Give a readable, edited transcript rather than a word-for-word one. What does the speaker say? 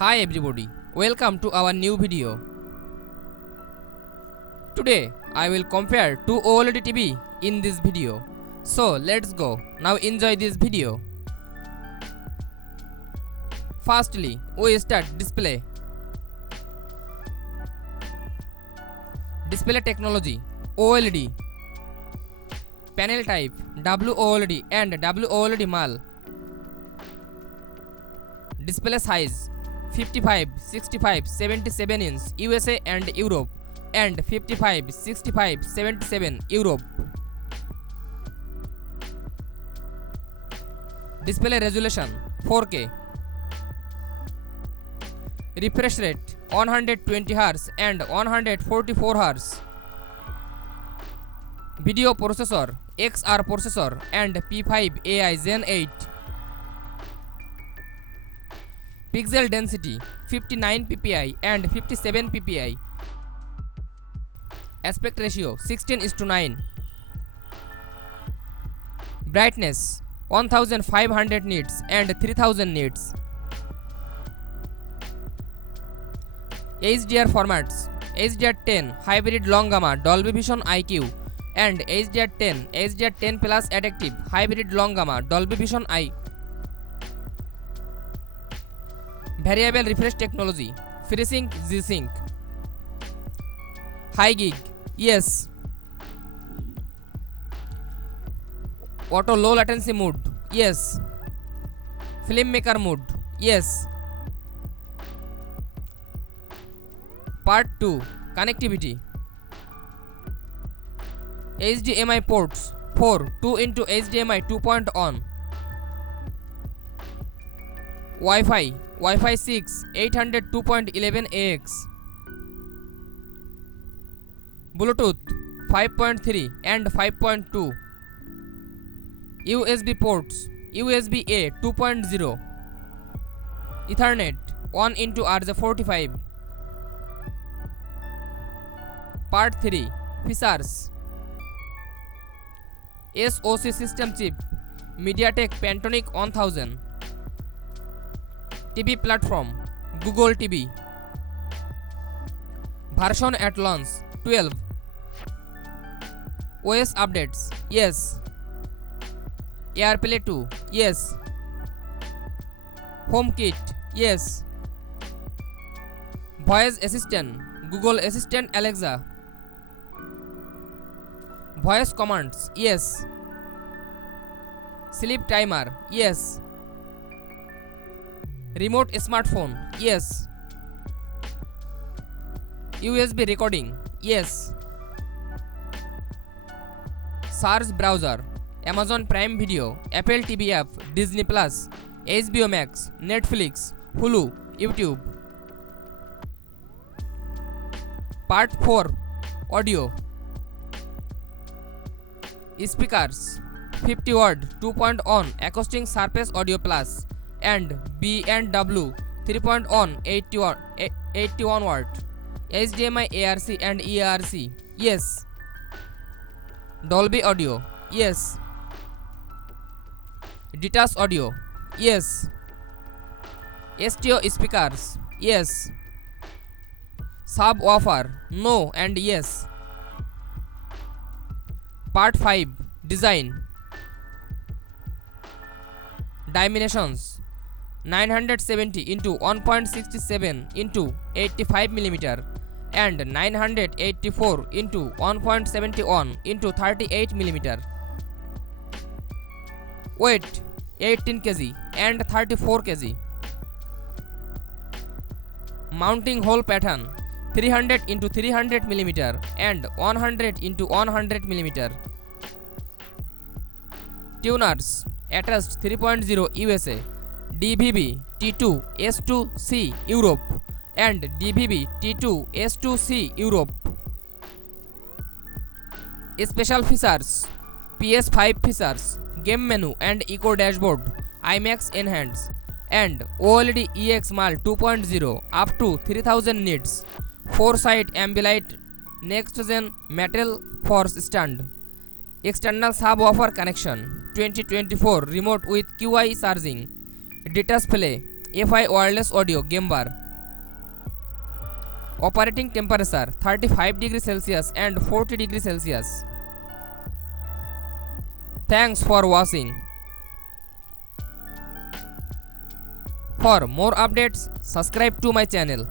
Hi everybody, welcome to our new video. Today I will compare two OLED TV in this video. So let's go, now enjoy this video. Firstly, we start display. Display technology OLED. Panel type WOLED and WOLED MAL. Display size 55, 65, 77 inch USA and Europe and 55, 65, 77 Europe. Display resolution 4K. Refresh rate 120 Hz and 144 Hz. Video processor XR processor and P5 AI Gen 8. Pixel density 59 ppi and 57 ppi. Aspect ratio 16:9. Brightness 1500 nits and 3000 nits. HDR formats HDR10 hybrid long gamma Dolby Vision IQ and HDR10 HDR10 plus adaptive hybrid long gamma Dolby Vision I. Variable refresh technology FreeSync G-Sync. High gig yes. Auto low latency mode yes. Filmmaker mode yes. Part 2 connectivity. HDMI ports 4 2 into HDMI 2.1. Wi-Fi 6 802.11ax. Bluetooth 5.3 and 5.2. USB ports USB A 2.0. Ethernet 1 into RJ45. Part 3 features. SoC system chip MediaTek Pantonic 1000. TV platform Google TV. Version at launch 12. OS updates yes. AirPlay 2 yes. HomeKit yes. Voice assistant Google Assistant Alexa. Voice commands yes. Sleep timer yes. Remote smartphone yes. USB recording yes. Search browser Amazon Prime Video, Apple TV app, Disney Plus, HBO Max, Netflix, Hulu, YouTube. Part 4 audio. Speakers 50 watt 2.1 acoustic surface audio plus and B&W 3.1 81 watt. HDMI ARC and ERC yes. Dolby audio yes. Detach audio yes. STO speakers yes. Subwoofer no and yes. Part 5 design. Dimensions 970 into 1.67 into 85 mm and 984 into 1.71 into 38 mm. Weight 18 kg and 34 kg. Mounting hole pattern 300 into 300 mm and 100 into 100 mm. Tuners attached 3.0 USA, DVB T2 S2C Europe and DVB T2 S2C Europe. Special features PS5 features, game menu and eco dashboard, IMAX enhanced and OLED EX MAL 2.0 up to 3000 nits, 4-side Ambilight next gen metal force stand. External subwoofer connection 2024 remote with QI charging. Display FI wireless audio game bar. Operating temperature 35 degrees Celsius and 40 degrees Celsius. Thanks for watching. For more updates, subscribe to my channel.